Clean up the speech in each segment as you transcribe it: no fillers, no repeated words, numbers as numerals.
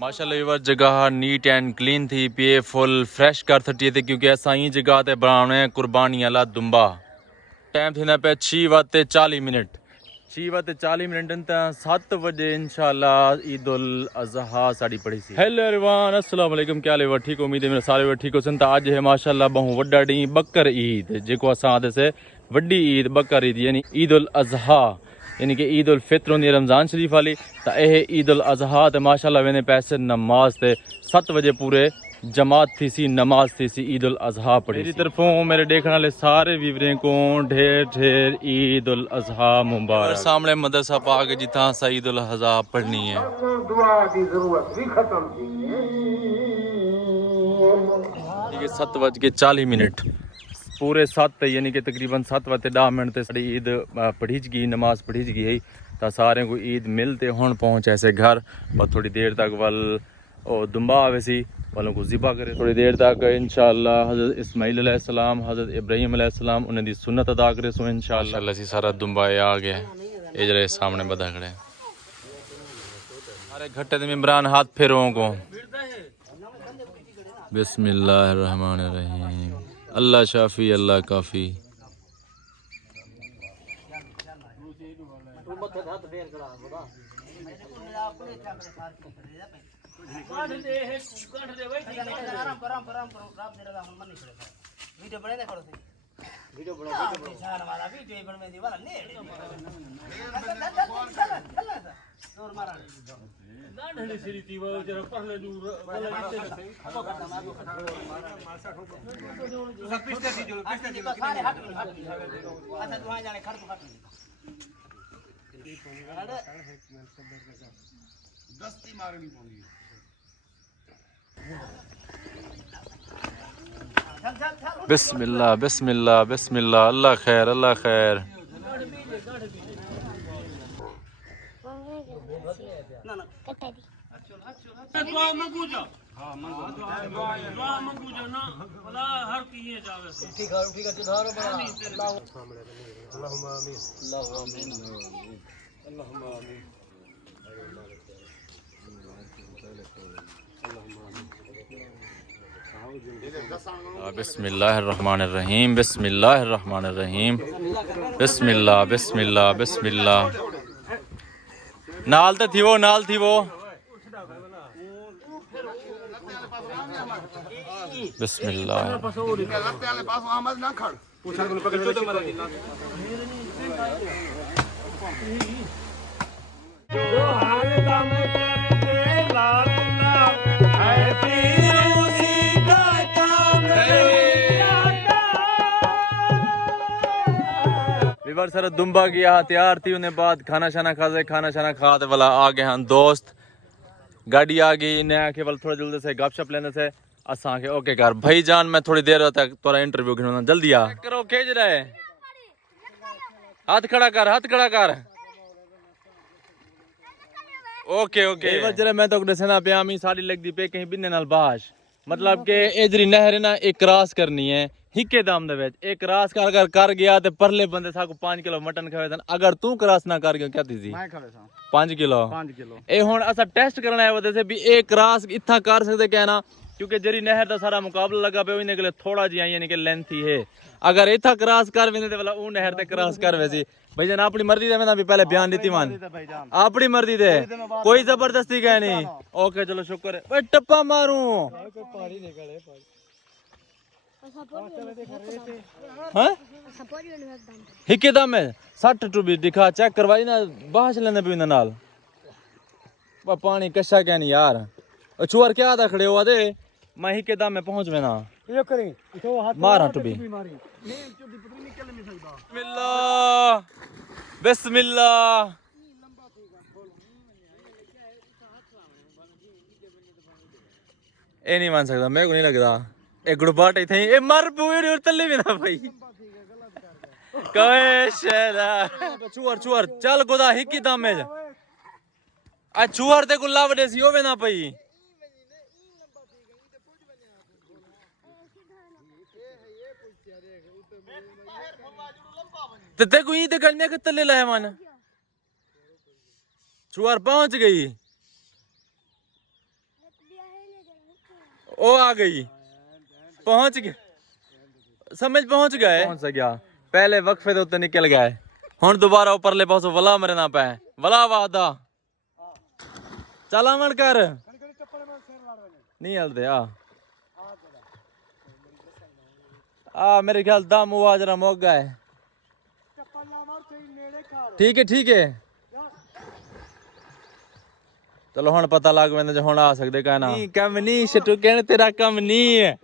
माशाल्लाह जगह neat and clean थी पे फुल फ्रेश कर थी थी क्योंकि असां ही जगह ते बनाने कुर्बानी अला दुम्बा। टाइम थी पे 6:40 6:40 त 7 बजे इंशाल्लाह ईद उल अज़हा साड़ी पड़ी सी। हेलो एवरीवन अस्सलाम वालेकुम, क्या हाल है? ठीक उम्मीद है मेरे सारे ठीक हो सन। त आज है माशाल्लाह बहु वड्डा डी बकर ईद जेको असां आदे से वड्डी ईद बकर ईद यानी ईद उल अज़हा यानी कि ईद उल फित्र होंदी रमज़ान शरीफ वाली। तो यह ईद उल अज़हा तो माशाल्लाह वेने पैसे नमाज ते 7 बजे पूरे जमात थी सी नमाज थी सी ईद उल अज़हा पढ़ी। मेरी तरफों मेरे देखने वाले सारे वीवरें को ढेर ढेर ईद उल अज़हा मुबारक। सामने मदरसा पाक जिथा सा ईद उल अज़हा पढ़नी है। दुआ की जरूरत भी खत्म थी। 7:40 पूरे 7 यानी कि तकरीबन 7:10 ते साड़ी ईद पढ़ी गई, नमाज पढ़ी गई है। तो सारे को ईद मिलते हुन पहुँच ऐसे घर और थोड़ी देर तक वल दुम्बा आवे सी वालों को ज़िबा करे। थोड़ी देर तक इंशाअल्लाह हज़रत इस्माइल अलैहिस्सलाम हज़रत इब्राहीम अलैहिस्सलाम उन्हें दी सुन्नत अदा करे सो इंशाअल्लाह। सी सारा दुम्बा आ गया ये जरा सामने बदा खड़े सारे घट्टे में इमरान हाथ फेरों को। बिस्मिल्लाहिर्रहमानिर्रहीम अल्लाह शाफी अल्लाह काफ़ी। बिस्मिल्लाह बिस्मिल्लाह बिस्मिल्लाह अल्लाह खैर अल्लाह खैर। बिस्मिल्लाहिर्रहमानिर्रहीम बिस्मिल्लाहिर्रहमानिर्रहीम बिस्मिल्लाह बिस्मिल्लाह बिस्मिल्लाह। नाल थी वो बिस्मिल्लाह। सर दुम्बा गया तैयार थी उन्हें बाद खाना शाना खा ते वाला आ गए हम दोस्त गाड़ी आ गई इन्हें आके वाल थोड़ा जल्दी से गपशप लेने से असा के ओके कर भाई जान मैं थोड़ी देर तक तोरा इंटरव्यू गिनवाना जल्दी आ करो के जरा है हाथ खड़ा कर ओके ओके जरा मैं तो दसना पे आमी साड़ी लगदी पे कहीं बिन्ने नाल बाश मतलब के एजरी नहर ना एक क्रॉस करनी है हिके दाम दे विच एक क्रॉस कर गया ते परले बंदे सा को 5 किलो मटन खावे सन। अगर तू क्रॉस ना कर गयो क्या थी मैं खावे सा 5 किलो ए हुन असा टेस्ट करना है वदे से भी एक क्रॉस इथा कर सकदे क्या ना क्योंकि जरी नहर दा सारा मुकाबला लगा पे इने के लिए थोड़ा जी यानी कि लेंथ ही है। अगर इथा क्रॉस कर वेंदे ते वाला ऊ नहर ते क्रॉस कर वैसी भाई जान अपनी मर्जी दे मैं भी पहले बयान देती मान अपनी मर्जी दे कोई जबरदस्ती कह नहीं। ओके चलो शुक्र है भाई टप्पा मारूं हिके दम में 60 टू भी दिखा चेक करवाई ना बाहर लेने पे नाल पानी कशा क्या नहीं यार चुअर क्या था खड़े हुआ दे मैं हिके दम में पहुंच में ना मारा टू भी बिस्मिल्लाह बिस्मिल्लाह। ए नहीं मान सकता मेरे को नहीं लगता एक गुड़बाट थे ए मर पूरी तल्ले भी ना भाई कहे शेरा चुअर चल गोदा हिकी दामे आ चुअर ते गुल्ला वडे सी होवे ना पई ते को ई ते गलने के तल्ले लाए मन चुआर पहुंच गई, ओ आ गई, पहुंच गए, समझ पहुंच गए, पहुंच गया। पहले वक्फे तो उत्ते निकल गए, हुन दोबारा ऊपरले पासों वला मरे ना पे, वला वादा चल अमन कर नहीं हलते आ मेरे ख्याल दम हुआ जरा मोगा है। ठीक है ठीक है, चलो हुन पता लग पैंदा जे हुन आ सकदे कहना नहीं कम नहीं शटू कहने तेरा कम नहीं है।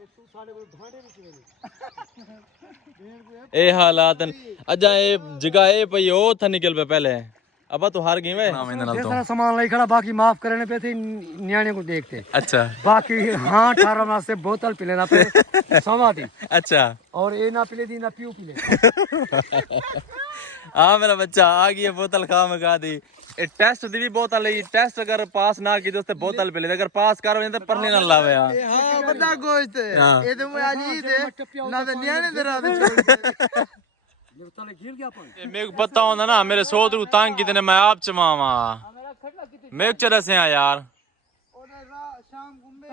ए हालात अजा ए जगह ए पई ओ था निकल पे पहले अब तो हार गई वे सारा सामान लाई खड़ा, बाकी माफ करने पे थे न्याणे को देखते। अच्छा बाकी हाँ 18 मास से बोतल पी लेना पे समा दी। अच्छा और ये ना पिले दी ना पीऊ पी ले। हाँ मेरा बच्चा आ गई है बोतल खा मगा दी। ए टेस्ट दी भी बोतल है, टेस्ट अगर पास ना की तो बोतल पी ले, अगर पास कर तो पढ़ने ना लावे यार। हां बड़ा गोश्त है ये तो मैं आज ही थे ना तो न्याणे दे रात छोड़ दे। मेरे को पता होता ना मेरे सोच रू तंग कितने मैं आप चमावा मेरे चले से यार। शाम घूमे